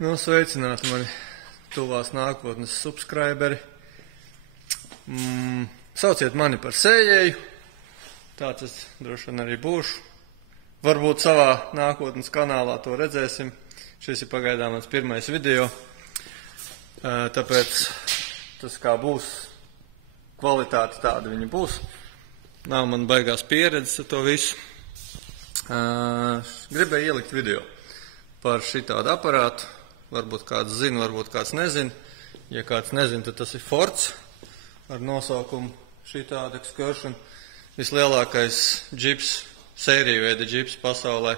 Nu, sveicināti mani tuvās nākotnes subscriberi. Sauciet mani par sējēju, tāds es droši vien arī būšu. Varbūt savā nākotnes kanālā to redzēsim. Šis ir pagaidām mans pirmais video, tāpēc tas kā būs, kvalitāte tāda viņa būs. Nav man baigās pieredzes ar to visu. Gribēju ielikt video par šitādu aparātu. Varbūt kāds zina, varbūt kāds nezina. Ja kāds nezina, tad tas ir Fords ar nosaukumu šitāda Excursion. Vislielākais džips, sēriju veida džips pasaulē.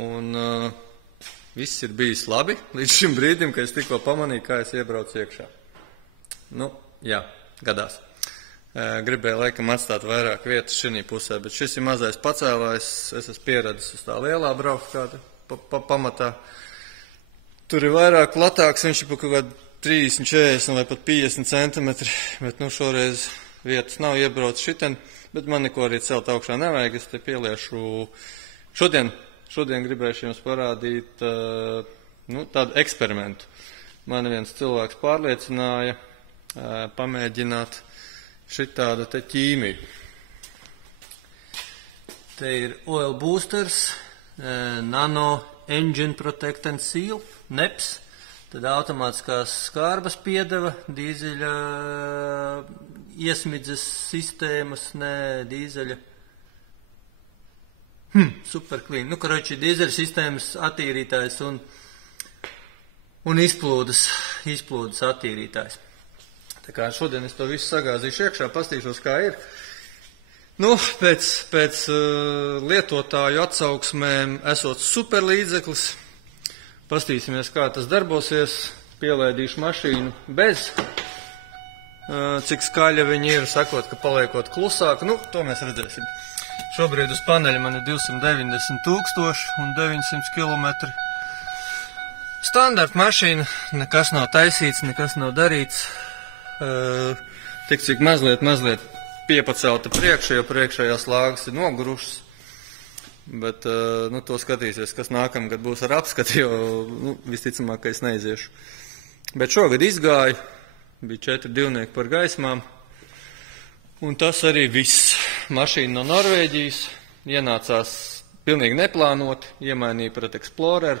Un viss ir bijis labi līdz šim brīdim, kad es tikko pamanīju, kā es iebraucu iekšā. Nu, jā, gadās. Gribēju laikam atstāt vairāk vietas šī pusē, bet šis ir mazais pacēlājs. Es esmu pieredzis uz tā lielā braukt kāda pamatā. Tur ir vairāk platāks, viņš ir pa kaut kādu 30, 40 vai pat 50 centimetri, bet nu šoreiz vietas nav iebrauc šiten, bet man neko arī celt augšā nevajag, es te pieliešu. Šodien gribēšu jums parādīt tādu eksperimentu. Man viens cilvēks pārliecināja pamēģināt šitādu te ķīmiju. Te ir Oil Boosters, Nano Engine Protect and Seal, NEPS, tad automātiskās skārbas piedeva, dīzeļa iesmidzes sistēmas, dīzeļa, super clean. Nu, karoči, dīzeļa sistēmas attīrītājs un izplūdes attīrītājs. Tā kā šodien es to visu sagāzīšu iekšā, pastīšos, kā ir. Nu, pēc lietotāju atsauksmēm esot super līdzeklis. Pastīsimies, kā tas darbosies. Pielaidīšu mašīnu bez, cik skaļa viņi ir, sakot, ka paliekot klusāk. Nu, to mēs redzēsim. Šobrīd uz paneļa man ir 290 900 km. Standarta mašīna, nekas nav taisīts, nekas nav darīts. Tik cik mazliet piepacelta priekšā, jo priekšējās lāgas ir nogurušas. Bet nu, to skatīsies, kas nākamgad būs ar apskati, jo visticamāk, ka es neiziešu. Bet šogad izgāju, bija 4 divnieki par gaismām, un tas arī viss. Mašīna no Norvēģijas ienācās pilnīgi neplānoti, iemainīja pret Explorer.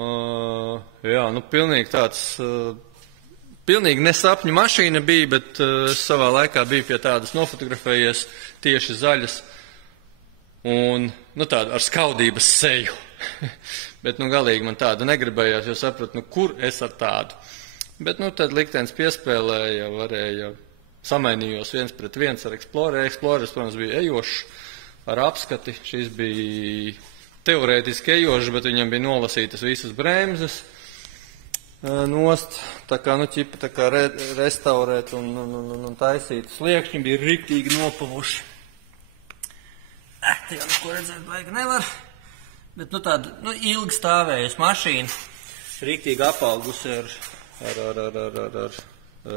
Jā, nu pilnīgi tāds, pilnīgi nesapņu mašīna bija, bet es savā laikā biju pie tādas nofotografējies tieši zaļas. Un, nu tādu ar skaudības seju. Bet, nu, galīgi man tādu negribējās, jo sapratu, nu, kur es ar tādu. Bet, nu, tad liktenis piespēlēja, varēja, samainījos viens pret viens ar Explorer. Explorers, protams, bija ejošs ar apskati. Šis bija teorētiski ejošs, bet viņam bija nolasītas visas bremzes nost. Tā kā, nu, ķipa, tā kā restaurēt un taisīt sliekšņi bija riktīgi nopavuši. Te jau neko redzēt baigi nevar, bet nu tāda, nu ilgi stāvējusi mašīna, riktīgi apaugusi ar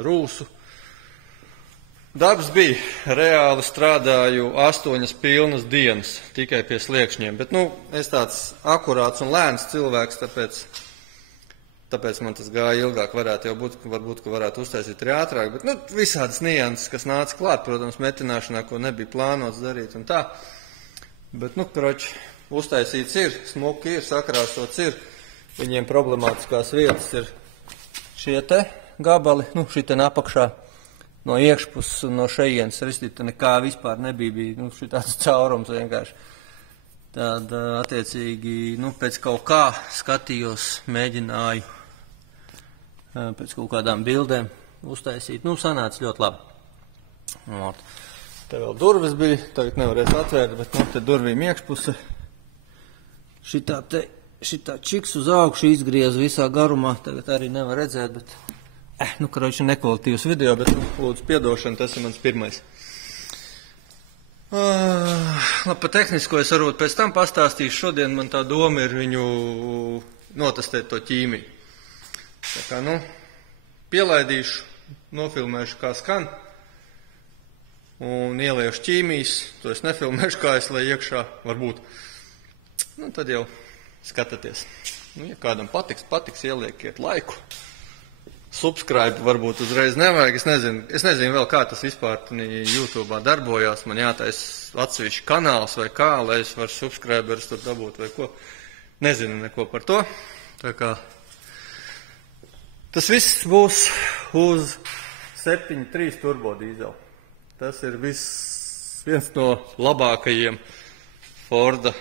rūsu. Darbs bija, reāli strādāju 8 pilnas dienas tikai pie sliekšņiem, bet nu es tāds akurāts un lēns cilvēks, tāpēc man tas gāja ilgāk, varētu jau būt, varbūt, ka varētu uztaisīt arī ātrāk, bet nu visādas nianses, kas nāca klāt, protams, metināšanā, ko nebija plānots darīt un tā. Bet, nu, karoči, uztaisīts ir, smuki ir, sakrāsots ir. Viņiem problemātiskās vietas ir šie te gabali, nu, šitien apakšā no iekšpuses un no šejienes. Restīta nekā vispār nebija, nu, šitāds caurums vienkārši. Tad, attiecīgi, nu, pēc kaut kā skatījos, mēģināju pēc kaut kādām bildēm uztaisīt. Nu, sanāca ļoti labi. Te vēl durvis bija, tagad nevarēs atvērt, bet nu, te durvīm iekšpuse. Šitā čiks uz augšu izgriez visā garumā, tagad arī nevar redzēt, bet, nu, karoči, nekvalitīvs video, bet, nu, lūdzu piedošanu, tas ir mans pirmais. Labi, pa tehnisko es varbūt pēc tam pastāstīšu, šodien man tā doma ir viņu notestēt to ķīmiju. Tā kā, nu, pielaidīšu, nofilmēšu, kā skan. Un ieliešu ķīmijas, to es nefilmēšu, kā es lai iekšā varbūt. Nu, tad jau skatāties. Nu, ja kādam patiks, ieliekiet laiku. Subscribe varbūt uzreiz nevajag. Es nezinu vēl, kā tas vispār YouTube'ā darbojās. Man jātais atsevišķi kanāls vai kā, lai es varu subscriberus tur dabūt vai ko. Nezinu neko par to. Tā kā tas viss būs uz 7.3 turbo dīzeli. Tas ir viens no labākajiem Forda,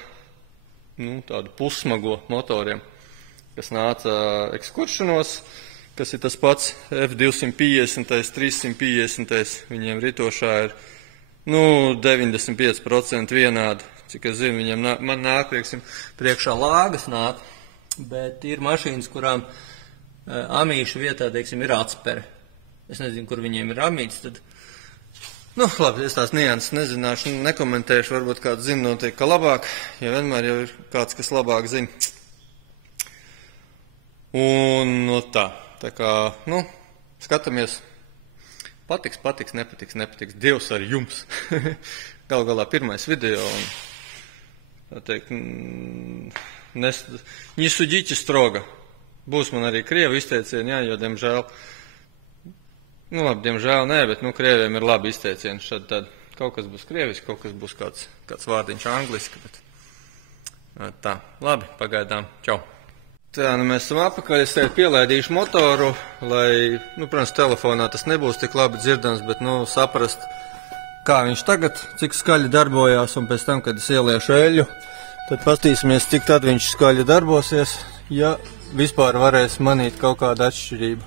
tādu pussmago motoriem, kas nāca ekskuršanos, kas ir tas pats F250, 350, viņiem ritošā ir, 95% vienādi. Cik es zinu, viņiem man nāk, priekšā lāgas nāk, bet ir mašīnas, kurām amīšu vietā, ir atspere. Es nezinu, kur viņiem ir amīts, tad, labi, es tās nianses nezināšu, nekomentēšu, varbūt kāds zina notiek, ka labāk, ja vienmēr jau ir kāds, kas labāk zina. Un, tā kā, skatāmies, patiks, nepatiks, Dievs ar jums. Galu galā pirmais video, un, tā teikt, не судите строго. Būs man arī krievu izteicieni, jā, jo, diemžēl, labi, diemžēl nē, bet, krieviem ir labi izteicieni. Šad tad kaut kas būs krieviski, kaut kas būs kāds vārdiņš angliski, bet tā, labi, pagaidām, čau. Tā, mēs esam apakaļ, es tevi pielaidīšu motoru, lai, protams, telefonā tas nebūs tik labi dzirdams, bet, saprast, kā viņš tagad, cik skaļi darbojās, un pēc tam, kad es ieliešu eļu, tad pastīsimies, cik tad viņš skaļi darbosies, ja vispār varēs manīt kaut kādu atšķirību.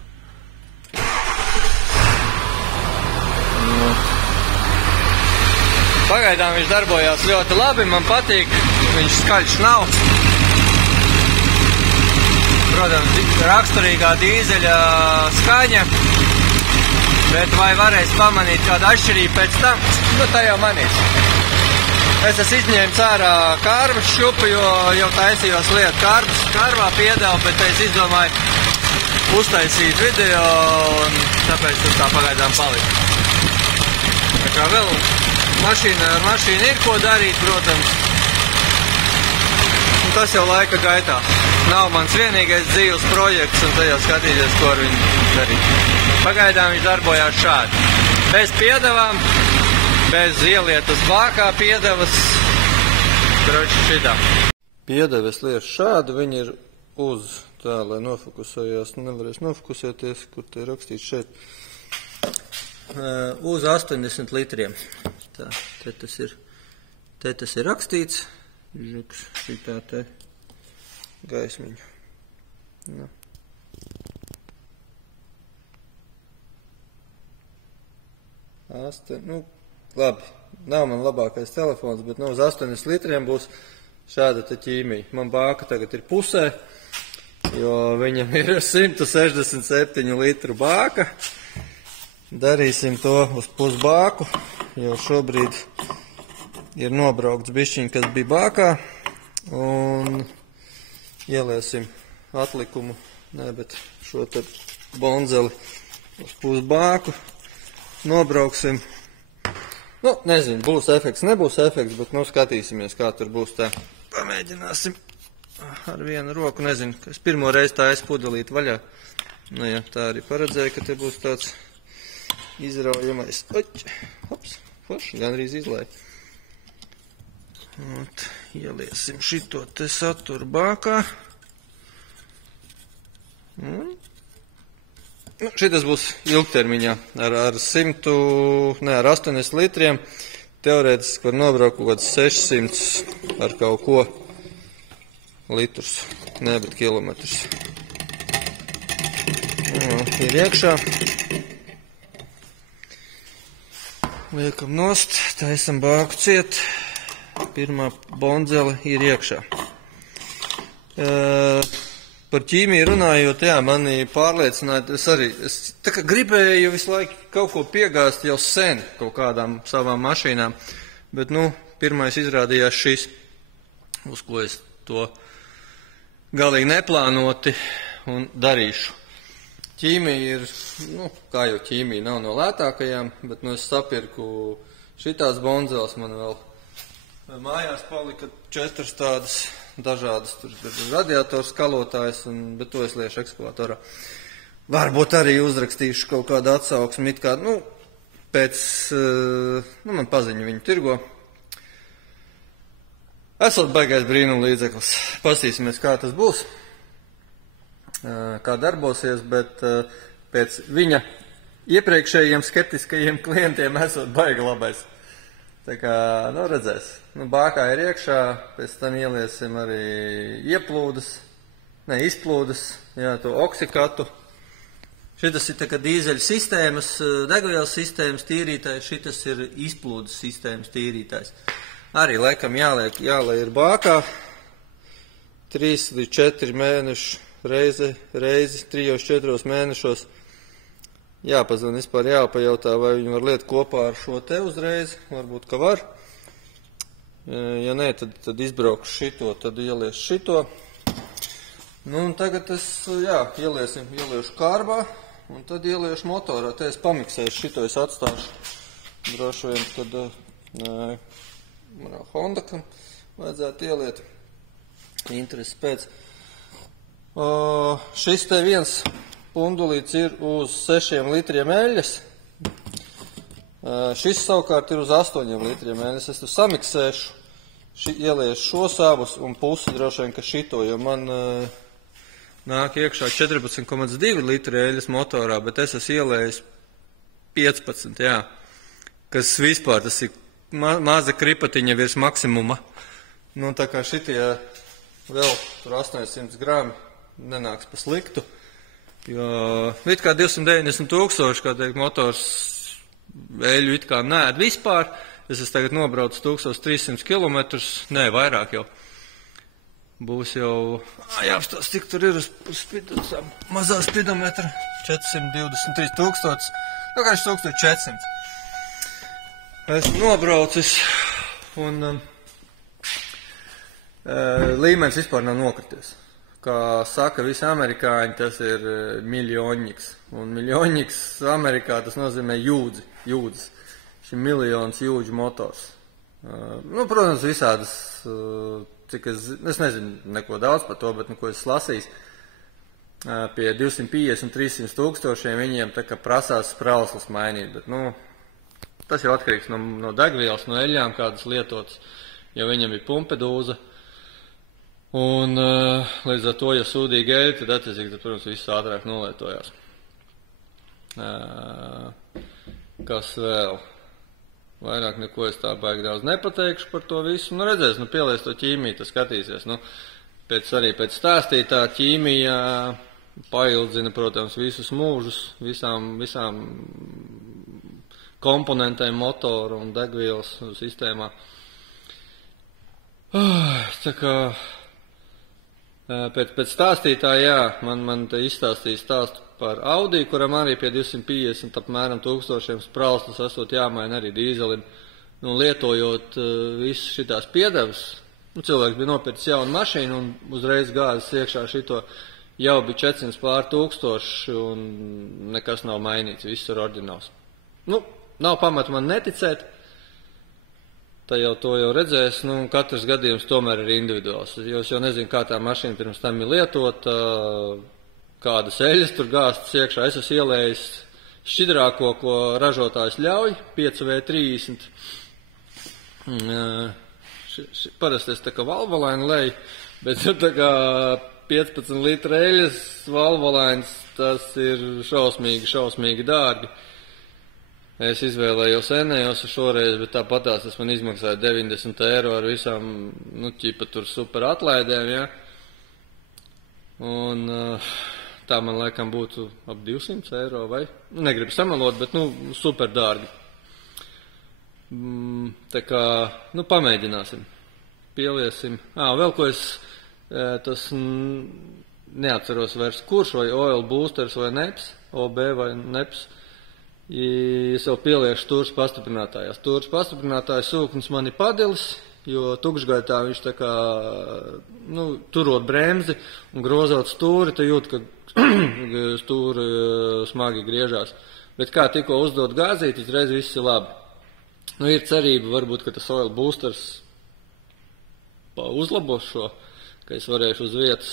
Pagaidām viņš darbojās ļoti labi, man patīk, viņš skaļš nav. Protams, raksturīgā dīzeļa skaņa, bet vai varēs pamanīt kādu atšķirību pēc tam? Tā jau manīs. Es esmu izņēmis ārā kārbas šupu, jo jau taisījos lietu kārbā piedevu, bet es izdomāju uztaisīt video, un tāpēc tas tā pagaidām palika. Tā kā vēl ar mašīnu ir ko darīt, protams. Un tas jau laika gaitā. Nav mans vienīgais dzīves projekts, un tajā skatīties, ko ar viņu darīt. Pagaidām viņš darbojās šādi. Bez piedevām, bez ielietas bākā piedevas, droši šitā. Piedeves lietas šādi, viņi ir uz, tā, lai nofokusējās, nevarēs nofokusēties, kur te rakstīts šeit, uz 80 litriem. Tā, te tas ir rakstīts, šitā te gaismiņu. Labi, nav man labākais telefons, bet uz 80 litriem būs šāda te ķīmija. Man bāka tagad ir pusē, jo viņam ir 167 litru bāka. Darīsim to uz pusbāku, jo šobrīd ir nobraukts bišķiņ, kas bija bākā, un ieliesim atlikumu, bet šo te bonzeli uz pusbāku, nobrauksim. Nezinu, būs efekts, nebūs efekts, bet skatīsimies, kā tur būs tā. Pamēģināsim ar vienu roku, nezinu, es pirmo reizi tā pudelīt vaļā. Jā, tā arī paredzēju, ka te būs tāds izraujamais. Hops, forši, gandrīz izlēja. Ieliesim šito te saturu bākā. Šitas būs ilgtermiņā ar 80 litriem. Teorētiski var nobraukt kaut kāds 600 ar kaut ko litrus, bet kilometrus. Ir iekšā. Liekam nost, taisam bāku ciet. Pirmā bonzele ir iekšā. Par ķīmiju runājot, mani pārliecināja, es tā kā gribēju visu laiku kaut ko piegāzt jau sen kaut kādām savām mašīnām, bet, pirmais izrādījās šis, uz ko es to galīgi neplānoti un darīšu. Ķīmija ir, kā jau ķīmija nav no lētākajām, bet, es sapirku šitās bonzeles, man vēl mājās palika 4 tādas dažādas, tur radiators skalotājs, bet to es liešu ekskavatorā. Varbūt arī uzrakstīšu kaut kādu atsauksmi, it kā, pēc, man paziņu viņu tirgo. Esot baigais brīnum līdzeklis. Pasīsimies, kā tas būs, kā darbosies, bet pēc viņa iepriekšējiem skeptiskajiem klientiem esot baigi labais. Tā kā, redzēs. Bākā ir iekšā, pēc tam ieliesim arī izplūdes, to oksikatu. Šitas ir tā kā dīzeļu sistēmas, degvielas sistēmas tīrītājs, šitas ir izplūdes sistēmas tīrītājs. Arī laikam jālai ir bākā 3 līdz 4 mēnešu reizi 3-4 mēnešos. Jāpazvan vispār, jāpajautā, vai viņi var liet kopā ar šo te uzreiz, varbūt, ka var. Ja nē, tad izbraukšu šito, tad ieliešu šito. Un tagad es, ieliešu kārbā, un tad ieliešu motorā. Te es pamiksēšu, šito es atstāšu. Droši vien, tad manā Hondakam vajadzētu ieliet. Interesi pēc. Šis te viens pundulīts ir uz 6 litriem eļļas. Šis savukārt ir uz 8 litriem eļļas. Es tu samiksēšu, ieliešu šos abus un pusi droši vien, ka šito, jo man nāk iekšā 14,2 litri eļļas motorā, bet es esmu ielējis 15, kas vispār tas ir maza kripatiņa virs maksimuma. Tā kā šitie vēl tur 800 grami nenāks pa sliktu. Jo it kā 290,000, kā teikt, motors eļu it kā neēd vispār. Es tagad nobraucu 1300 kilometrus, vairāk jau. Būs jau, jāapstās, cik tur ir uz mazā spidometra, 423,000, kā 1400. Esmu nobraucis un līmenis vispār nav nokrities. Kā saka visi amerikāņi, tas ir miljoņiks. Un miljoņiks Amerikā tas nozīmē jūdzes. Šim miljons jūdžu motors. Protams, visādas, cik es nezinu neko daudz par to, bet ko es lasīju, pie 250-300,000 viņiem tā kā prasās sprauslas mainīt. Bet, tas jau atkarīgs no degvielas, no eļļām, kādas lietotas, jo viņam ir pumpedūza. Un līdz ar to, ja sūdīgi eļļa, tad attiecīgi, protams, viss ātrāk nolietojās. Kas vēl? Vairāk neko es tā baigi daudz nepateikšu par to visu. Redzēs, pielies to ķīmiju, tas skatīsies. Pēc stāstītā ķīmija paildzina, protams, visus mūžus, visām komponentēm motoru un degvielas sistēmā. Tā kā pēc stāstītā, man te izstāstīja stāstu par Audi, kuram arī pie 250 apmēram 1000 sprauslas esot jāmaina arī dīzelim. Lietojot visu šitās piedevas, cilvēks bija nopircis jaunu mašīnu un uzreiz gāzes iekšā šito jau bija 400 pār 1000 un nekas nav mainīts, viss ir oriģināls. Nav pamata man neticēt. Tā jau to redzēs, katrs gadījums tomēr ir individuāls. Jo es jau nezinu, kā tā mašīna pirms tam ir lietota, kādas eļļas tur gāstas iekšā. Es esmu ielējis šķidrāko, ko ražotājs ļauj, 5V30. Parasti es tā kā valvolaini leju, bet tā kā 15 litru eļļas valvolains, tas ir šausmīgi dārgi. Es izvēlējos enējos šoreiz, bet tāpatās tas man izmaksāja 90 eiro ar visām, ķipa tur super atlaidēm, Un tā man laikam būtu ap 200 eiro vai, negribu samalot, bet, super dārgi. Tā kā, pamēģināsim, pieliesim. Vēl ko es, tas neatceros vairs, kurš vai oil boosters vai neps, OB vai neps. Es jau pieliešu stūres pastiprinātājās. Stūres pastiprinātājas sūknis man ir padilis, jo tukšgaitā viņš tā kā, turot bremzi un grozot stūri, tu jūt, ka stūri smagi griežās. Bet kā tikko uzdot gāzīt, uzreiz viss ir labi. Ir cerība varbūt, ka tas oil boosters uzlabos šo ka es varēšu uz vietas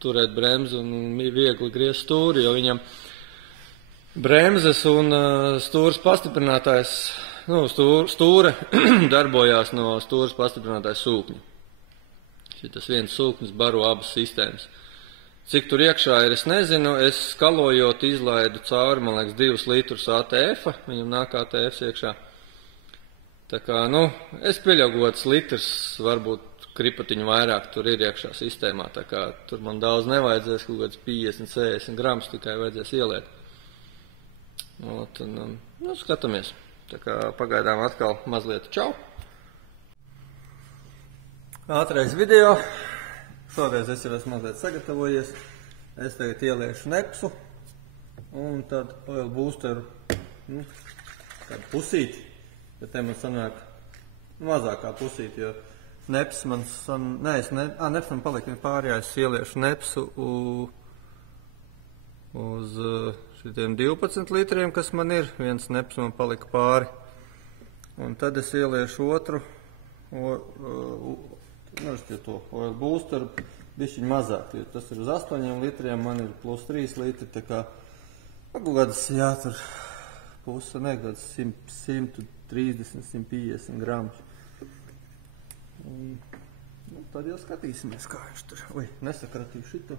turēt bremzi un viegli griezt stūri, jo viņam bremzes un stūras pastiprinātājs, stūre darbojās no stūras pastiprinātājs sūkņa. Šitas viens sūknis baro abas sistēmas. Cik tur iekšā ir, es nezinu, es skalojot izlaidu cauri, man liekas, 2 litrus ATF-a, viņam nāk ATF iekšā. Tā kā, es pieļauju, gods litrs, varbūt kripatiņu vairāk tur ir iekšā sistēmā, tā kā tur man daudz nevajadzēs, kaut kāds 50-60 grams tikai vajadzēs ieliet. Skatāmies. Tā kā pagaidām atkal mazliet čau. Ātrais video. Šoreiz es jau esmu mazliet sagatavojies. Es tagad ieliešu nepsu un tad oil boosteru, tādu pusīti, bet te man sanāk mazākā pusīti, jo neps man neps man palika pārējā, es ieliešu nepsu uz šitiem 12 litriem, kas man ir, viens neps man palika pāri, un tad es ieliešu otru, to oil boosteru bišķiņ mazāk, jo tas ir uz 8 litriem, man ir plus 3 litri, tā kā gads, tur puse, gads 130-150 gramus. Tad jau skatīsimies, kā viņš tur. Nesakratīju šito.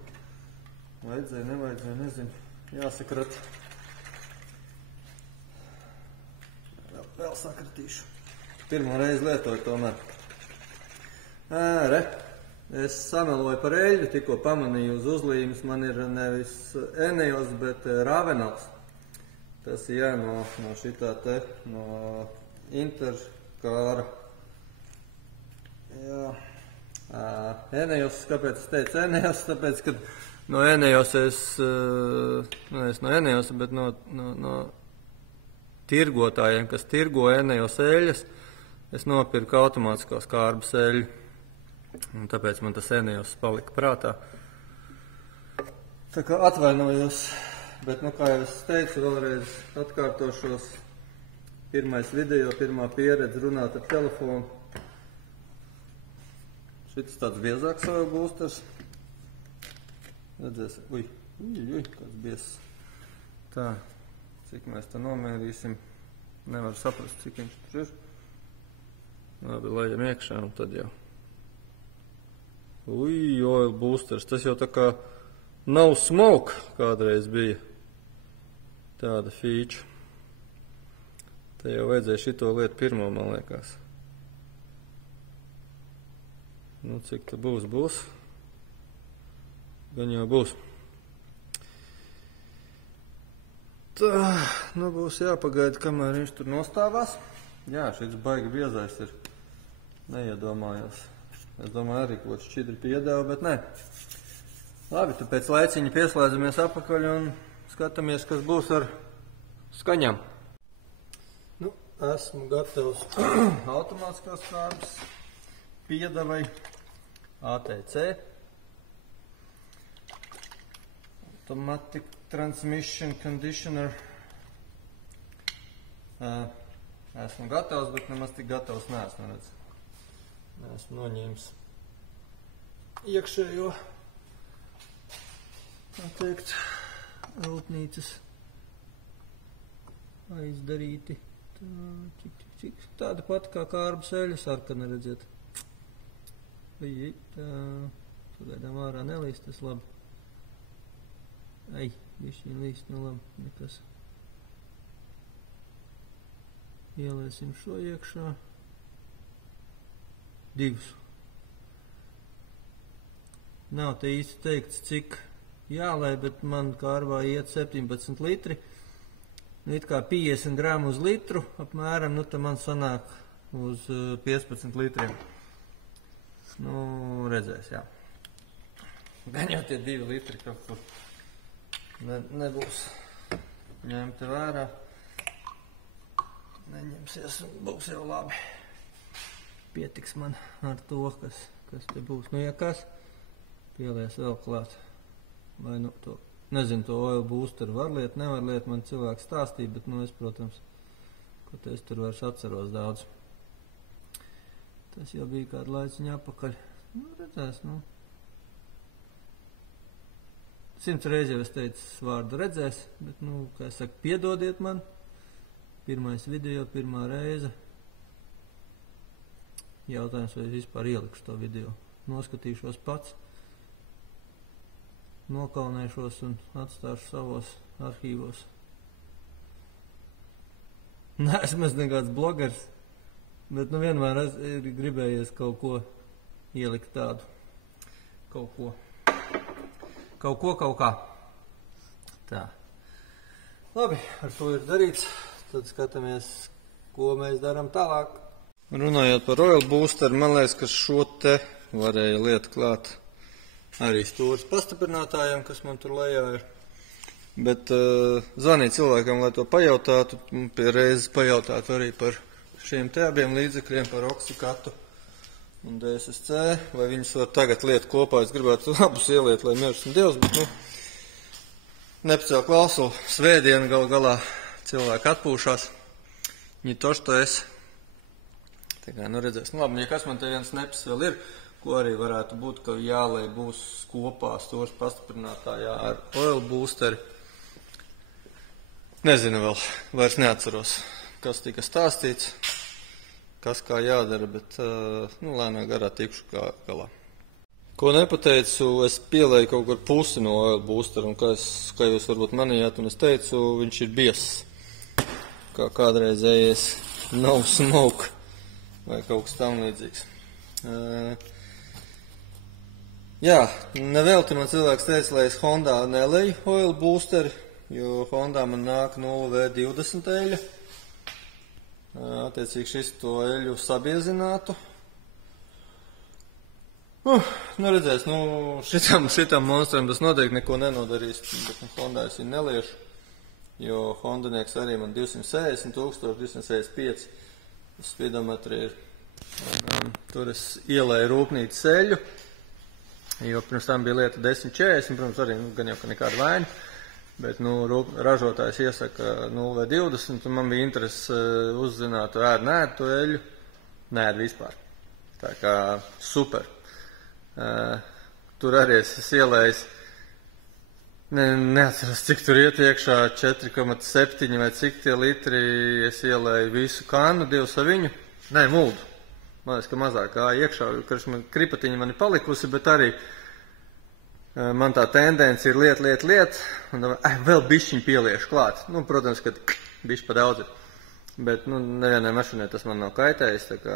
Vajadzēja, nevajadzēja, nezinu. Jāsakrat. Vēl sakratīšu. Pirmo reizi lietoju tomēr. Es sameloju par eļļu, tikko pamanīju uz uzlīmes, man ir nevis Eneos, bet Ravenals. Tas ir no šitā te, no Interkāra. Eneos, kāpēc es teicu Eneos? Tāpēc, ka no Eneos bet no tirgotājiem, kas tirgo Eneos eļļas, es nopirku automātiskās kārbas eļļu. Un tāpēc man tas Eneos palika prātā. Tā kā atvainojos, bet, kā jau es teicu, vēlreiz atkārtošos. Pirmais video, pirmā pieredze runāt ar telefonu. Šitas tāds biezāks oil boosters. Redzēs, kāds biezs. Tā, cik mēs tā nomērīsim. Nevaru saprast, cik viņš tur ir. Labi, lejam iekšā un tad jau. Oil boosters, tas jau tā kā no smoke kādreiz bija tāda feature. Te jau vajadzēja šito lietu pirmo, man liekas. Cik ta būs? Gan jau būs. Tā, būs jāpagaida, kamēr viņš tur nostāvās. Jā, šis baigi biezais ir. Neiedomājos. Es domāju, arī kaut šķidri piedēvu, bet nē. Labi, tad pēc laiciņa pieslēdzamies apakaļ un skatāmies, kas būs ar skaņām. Esmu gatavs automātiskās kārbas piedevai ATC. Automatic Transmission Conditioner. Esmu gatavs, bet nemaz tik gatavs neesmu, redz. Esmu noņēmis iekšējo, tā teikt, rūpnīcas aizdarīti. Tāda pati kā kārbas eļļa sarkana, redziet. Pagaidām ārā nelīst, tas labi. Bišķiņ līst, labi, nekas. Ielēsim šo iekšā. 2. Nav te īsti teikts, cik jālai, bet man kārbā iet 17 litri. It kā 50 gramu uz litru, apmēram, tad man sanāk uz 15 litriem. Redzēs, jā. Gan jau tie 2 litri kaut kur nebūs ņemti vērā. Neņemsies un būs jau labi. Pietiks man ar to, kas te būs. Ja kas, pielies vēl klāt. Vai to, nezinu, to oil boosteru var liet, nevar liet, man cilvēks stāstīja, bet, es, protams, ko es tur vairs atceros daudz. Tas jau bija kādu laiciņu apakaļ. Redzēs, 100 reizi jau es teicu vārdu redzēs, bet, nu, kā es saku, piedodiet man. Pirmais video, pirmā reize. Jautājums, vai es vispār ielikšu to video. Noskatīšos pats. Nokalnēšos un atstāšu savos arhīvos. Neesmu nekāds blogers, bet, nu, vienmēr ir gribējies kaut ko ielikt tādu. Kaut kā. Tā. Labi, ar to ir darīts. Tad skatāmies, ko mēs darām tālāk. Runājot par oil boosteru, man liekas, ka šo te varēja lietu klāt arī stūras pastiprinātājiem, kas man tur lejā ir. Bet zvanīt cilvēkam, lai to pajautātu, pie reizes pajautātu arī par šiem te abiem līdzekļiem, par oksikatu un DSSC, vai viņus var tagad liet kopā. Es gribētu abus ieliet, lai miers un Dievs, bet, nu, nepacēl klausu, svētdiena gal galā cilvēki atpūšās. Viņi toši to es. Tā kā, nu, redzēs. Nu, labi, ja kas man te viens neps vēl ir, ko arī varētu būt, ka jālai būs kopā stūras pastiprinātājā ar oil boosteri. Nezinu vēl, vairs neatceros, kas tika stāstīts, kas kā jādara, bet, nu, lēnā garā tikšu galā. Ko nepateicu, es pielēju kaut kur pusi no oil boosteru, un kā jūs varbūt manījāt, un es teicu, viņš ir biezs, kā kādreizējies no smoke, vai kaut kas tam līdzīgs. Jā, nevelti man cilvēks teica, lai es Hondā neleju oil boosteri, jo Hondā man nāk 0V20 eļa. Attiecīgi šis to eļu sabiezinātu. Nu redzēs, nu šitam monstram tas noteikti neko nenodarīs, bet Hondā es viņu neliešu, jo Hondanieks arī man 260 000, 265 spidometri ir. Tur es ielēju rūpnīcas eļu, jo pirms tam bija lieta 1040, protams arī, nu, gan jau ka nekāda vaina. Bet, nu, ražotājs iesaka 0V20, un man bija interesi uzzināt, ēd to eļu. Nēd vispār. Tā kā super. Tur arī es ielējis, neatceros, cik tur iet iekšā, 4,7 vai cik tie litri, es ielēju visu kannu, 2 saviņu. Nē, muldu. Man liekas, ka mazāk kā iekšā, kripatiņa man ir palikusi, bet arī man tā tendence ir liet, un vēl bišķiņ pieliešu klāt. Nu, protams, ka bišķi pa daudz ir. Bet, nu, nevienai mašinai tas man nav kaitējis, tā kā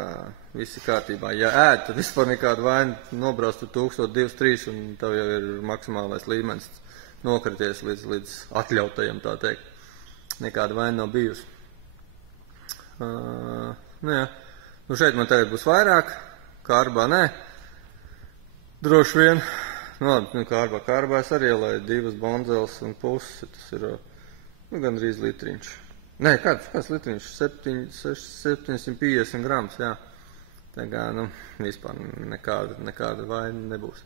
visi kārtībā. Ja ēd, tad vispār nekāda vaina nobrauc tu 1000, 200, 3, un tev jau ir maksimālais līmenis nokrities līdz atļautajam, tā teikt. Nekāda vaina nav bijusi. Nu, jā. Nu, šeit man tagad būs vairāk, kārbā nē. Droši vien. Nu, labi, kārbā es arī ielēju 2 bonzeles un pusi, tas ir, nu, gandrīz litriņš. Nē, kāds litriņš? 750 grams, jā. Tā kā, nu, vispār nekāda vaina nebūs.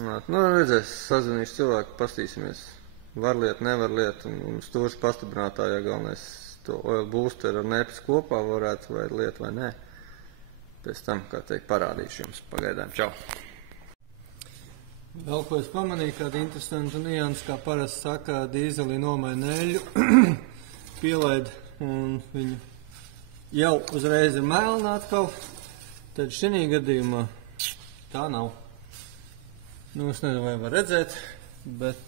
Nu, redzēs, sazvanīšu cilvēku, pastīsimies. Var liet, nevar liet, un stūras pastiprinātājā galvenais to oil boosteru ar nepis kopā varētu vai liet vai nē. Pēc tam, kā teikt, parādīšu jums pagaidām. Čau! Vēl ko es pamanīju, kāda interesanta nianses, kā parasti saka, dīzelī nomaina eļu, pielaid, un viņu jau uzreiz ir melna atkal, tad šī gadījumā tā nav. Nu, es nezinu, vai var redzēt, bet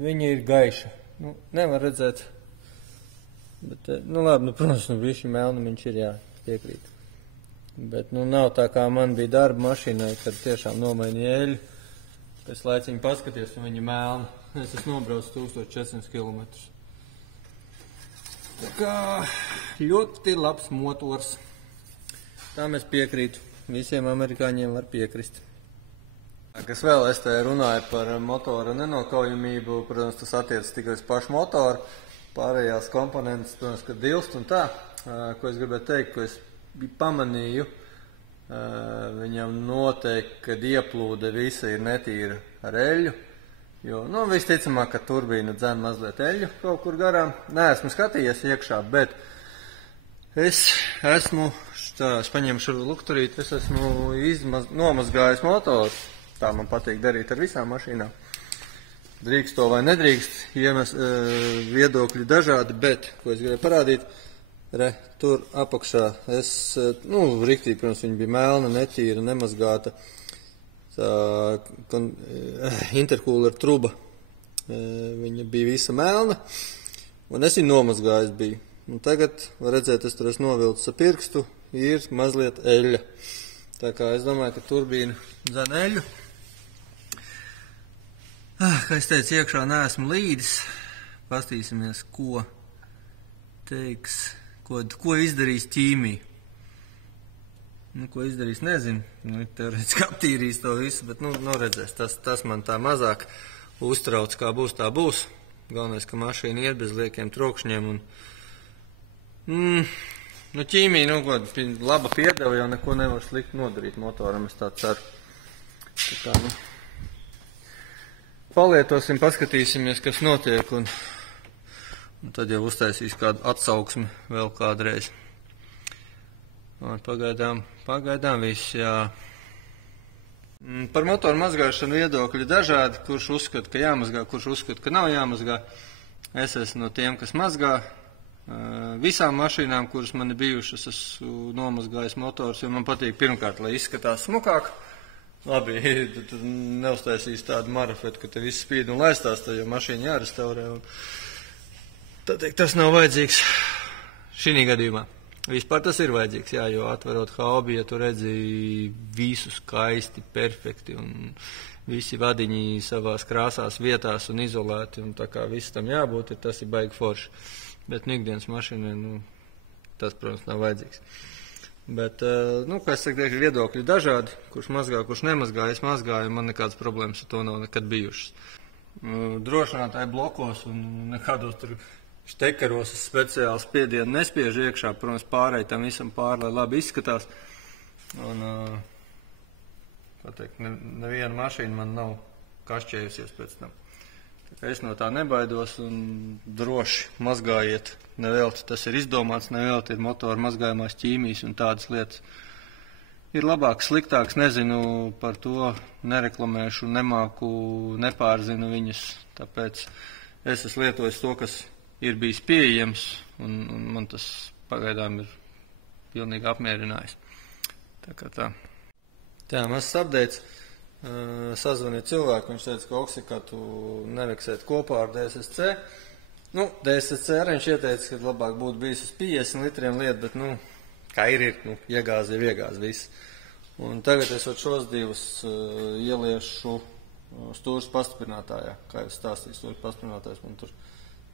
viņa ir gaiša. Nu, nevar redzēt, bet, nu labi, nu, protams, nu, bišķi melna viņš ir, jā, piekrīt. Bet, nu, nav tā, kā man bija darba mašīnai, kad tiešām nomainīja eļu. Pēc laiciņa paskaties, un viņa melna. Es esmu nobraucis 1400 km. Tā kā ļoti labs motors. Tam es piekrītu. Visiem amerikāņiem var piekrist. Kas vēl es te runāju par motora nenokaujamību, protams, tas attiecas tikai uz pašu motoru. Pārējās komponentes, protams, ka dilst un tā. Ko es gribētu teikt, ko es pamanīju, viņam noteikti, kad ieplūde visa ir netīra ar eļu, jo, nu, visticamāk, ka turbīna dzen mazliet eļu kaut kur garām. Neesmu skatījies iekšā, bet es esmu, es paņēmu šo lukturīti, es esmu nomazgājis motoru Tā man patīk darīt ar visām mašīnām. Drīkst to vai nedrīkst, viedokļi dažādi, bet, ko es gribēju parādīt, tur apakšā riktīgi, protams, viņa bija melna, netīra, nemazgāta, tā intercooler truba, viņa bija visa melna, un es viņu nomazgājis biju. Un tagad, var redzēt, es tur esmu novilcis ar pirkstu, ir mazliet eļļa. Tā kā es domāju, ka turbīna dzen eļļu. Kā es teicu, iekšā neesmu līdis. Pastīsimies, ko teiks, ko izdarīs ķīmija. Ko izdarīs, nezinu. Teorētiski aptīrīs to visu, bet, redzēs. Tas man tā mazāk uztrauc, kā būs, tā būs. Galvenais, ka mašīna iet bez liekiem trokšņiem un... ķīmija, laba piedeva, jau neko nevar slikti nodarīt motoram, es tā ceru. Tā kā, palietosim, paskatīsimies, kas notiek, un tad jau uztaisīs kādu atsauksmi vēl kādreiz. Pagaidām viss, jā. Par motoru mazgāšanu viedokļi dažādi, kurš uzskata, ka jāmazgā, kurš uzskata, ka nav jāmazgā. Es esmu no tiem, kas mazgā. Visām mašīnām, kuras man ir bijušas, esmu nomazgājis motors, jo man patīk pirmkārt, lai izskatās smukāk. Labi, tu neuztaisīs tādu marafetu, ka te viss spīd un laistās, tad jau mašīna jārestaurē. Tad teikt, tas nav vajadzīgs šī gadījumā. Vispār tas ir vajadzīgs, jā, jo atverot haubi, ja tu redzi visu skaisti, perfekti un visi vadiņi savās krāsās vietās un izolēti, un tā kā viss tam jābūt, tas ir baigi forši. Bet ikdienas mašīnai, tas, protams, nav vajadzīgs. Bet, kā es saku, viedokļi dažādi, kurš mazgā, kurš nemazgā, es mazgāju, man nekādas problēmas ar to nav nekad bijušas. Drošinātāji blokos un nekādos tur štekeros es speciāli spiedienu nespiežu iekšā, protams, pārēj tam visam pāri, lai labi izskatās. Un, neviena mašīna man nav kašķējusies pēc tam. Es no tā nebaidos un droši mazgājiet. Nevelti tas ir izdomāts, nevelti ir motoru mazgājumās ķīmijas un tādas lietas. Ir labāks, sliktāks, nezinu par to, nereklamēšu, nemāku, nepārzinu viņas. Tāpēc es esmu lietojis to, kas ir bijis pieejams, un man tas pagaidām ir pilnīgi apmierinājis. Tā kā tā. Tā, mazs updates. Sazvanīja cilvēku, viņš teica, ka oksikatu neveksēt kopā ar DSSC. DSSC arī viņš ieteica, ka labāk būtu bijis uz 50 litriem liet, bet, kā ir, iegāz jau iegāz viss. Un tagad es šos divus ieliešu stūras pastiprinātājā. Kā jau stāstīju, stūras pastiprinātājs man tur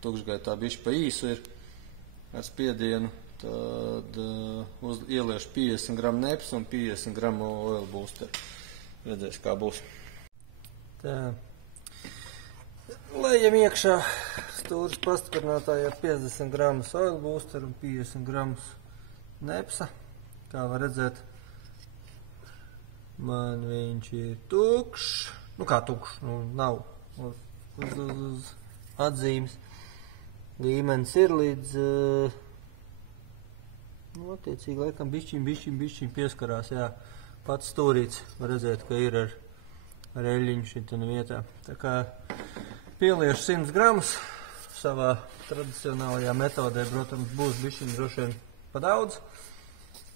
tukšgaitā bišķi pa īsu ir ar spiedienu. Tad ieliešu 50 gramu neps un 50 gramu oil booster. Redzēs, kā būs. Tā. Lejam iekšā stūras pastiprinātājā 50 gramus oil booster un 50 gramus nepsa. Kā var redzēt, man viņš ir tukšs. Kā tukšs, nav uz atzīmes. Līmenis ir līdz, attiecīgi, laikam, bišķiņ pieskarās, jā. Pats stūrīts, var redzēt, ka ir ar eļļiņu šitā vietā. Tā kā pieliešu 100 gramus savā tradicionālajā metodē, protams, būs bišķiņ droši vien pa daudz.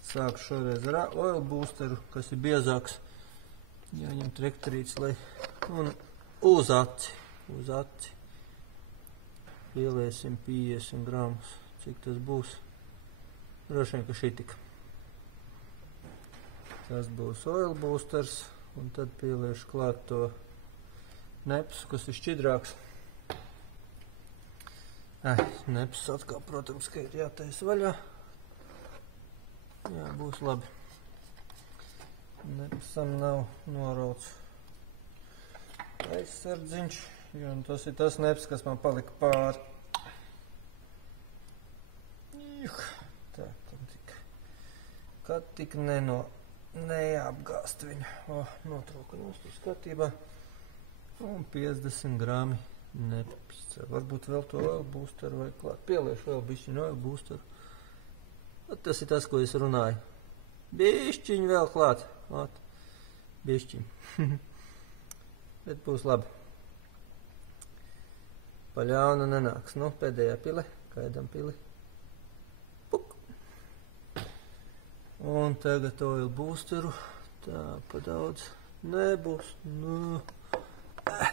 Sāku šoreiz ar oil boosteru, kas ir biezāks. Jāņem trektorīts, lai un uz aci. Pieliesim 50 gramus, cik tas būs. Droši vien, ka šitika. Tas būs oil boosters, un tad pieliešu klāt to nepsu, kas ir šķidrāks. Neps atkal, protams, ka ir jātaisa vaļā. Jā, būs labi. Nepsam nav norauts aizsardziņš, jo tas ir tas neps, kas man palika pāri. Tā, kad tik neapgāst viņu. Notrūka jums tur skatībā. Un 50 grami neps. Varbūt vēl to oil boosteru vai klāt. Pieliešu vēl bišķiņu oil boosteru. Tas ir tas, ko es runāju. Bišķiņu vēl klāt. Bišķiņu. bet būs labi. Pa ļaunu nenāks. Nu, pēdējā pile, gaidām pili. Puk! Un tagad oil boosteru. Tā, pa daudz. Nebūs. Nu,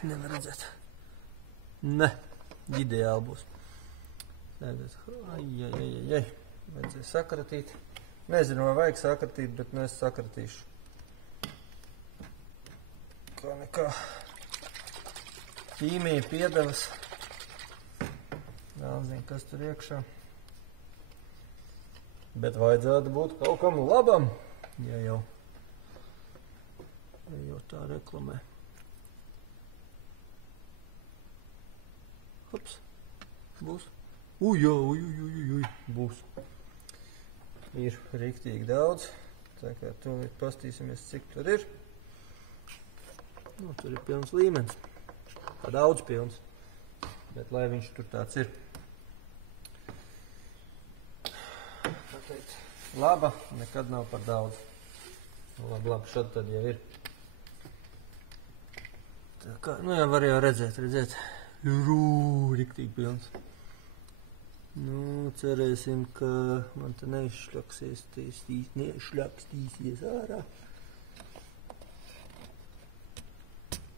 nevar redzēt. Ne, ideāli būs. Tagad, ai. Vajadzēja sakratīt. Nezinu, vai vajag sakratīt, bet es sakratīšu. Kā nekā. Ķīmija, piedevas. Nezinu, kas tur iekšā. Bet vajadzētu būt kaut kam labam, ja jau tā reklamē. Hops. Būs. Jā, būs. Ir riktīgi daudz. Tā kā tūlīt pastīsimies, cik tur ir. Nu, tur ir pilns līmenis. Pa daudz pilns. Bet lai viņš tur tāds ir. Laba, nekad nav par daudz. Labi, šad tad jau ir. Tā kā, nu jau var jau redzēt. Riktīgi pilns. Nu, cerēsim, ka man te neizšļakstīsies ārā.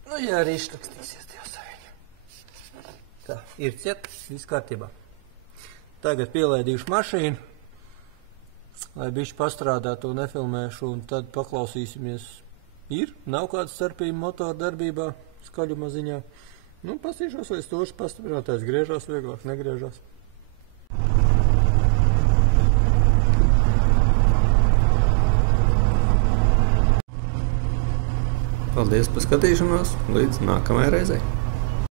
Nu, ja arī izšļakstīsies, Dievs saviņu. Tā, ir ciet, viss kārtībā. Tagad pielaidīšu mašīnu. Lai bišķi pastrādātu un nefilmēšu, un tad paklausīsimies. Nav kāda starpība motora darbībā, skaļuma ziņā. Nu, pastīšos, vai stoši pastiprinātais griežās vieglāk, negriežās. Paldies par skatīšanos, līdz nākamajai reizei!